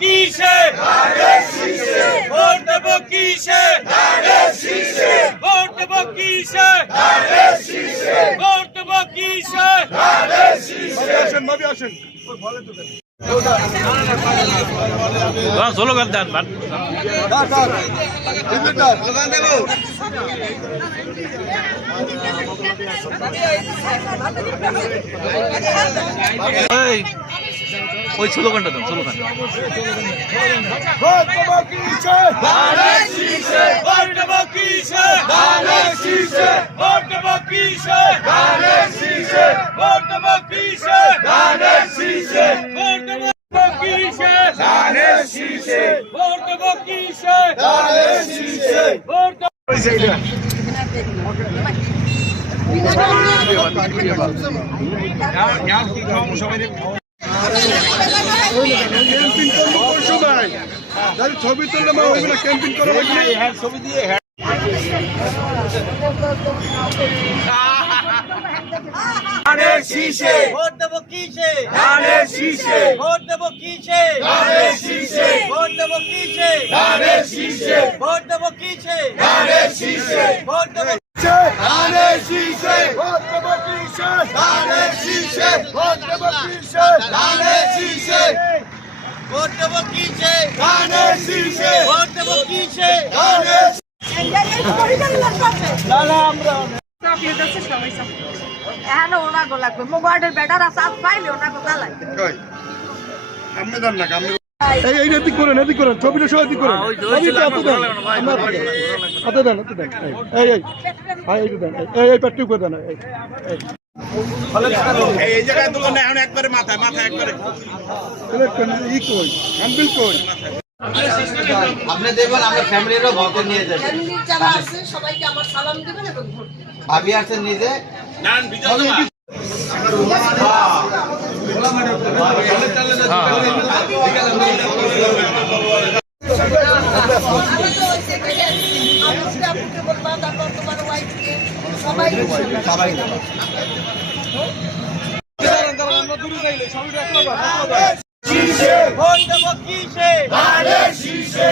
কিসে ভোট দেব কিসে ভোট দেব কিসে ভোট দেব কিসে স্লোগান দেন ওই স্লোগানটা দেন স্লোগান ভোট দেব কিসে ভোট দেব কিসে ভোট দেব কিসে ভোট দেব কিসে ভোট দেব কিসে ভোট দেব কিসে ভোট ছবি তুললে ক্যাম্পিং করা ছবি দিয়ে ধানের শীষে ভোট দেব কিসে ধানের শীষে ভোট দেব কিসে ধানের শীষে ভোট দেব কিসে ধানের শীষে ভোট দেব কিসে ধানের শীষে ভোট দেব ধানের শীষে ভোট দেব কিসে ধানের শীষে ভোট দেব কিসে ধানের শীষে ভোট দেব কিসে ধানের শীষে ভোট দেব কিসে ধানের এখন ওনাগো লাগবে মোবাইলের ব্যাটার আছে আজ পাইলে ওনাগো চালাই এই এদিক করেন ছবিটা সব এদিক করেন হাতে দেন এই দেন এই পেট্টু করে দেন এই জায়গায় তুলুন এখন একবারে মাথায় একবারে ই কই আম্বিল কই আপনি দেবেন আমরা ফ্যামিলিরও ভোটে নিয়ে যাবেন ফ্যামিলির যারা আছে সবাইকে আমার সালাম দিবেন এবং ভোট ভাবি আছেন নিজে নান বিজয় সবাই ভোট দেব কিসে ধানের শীষে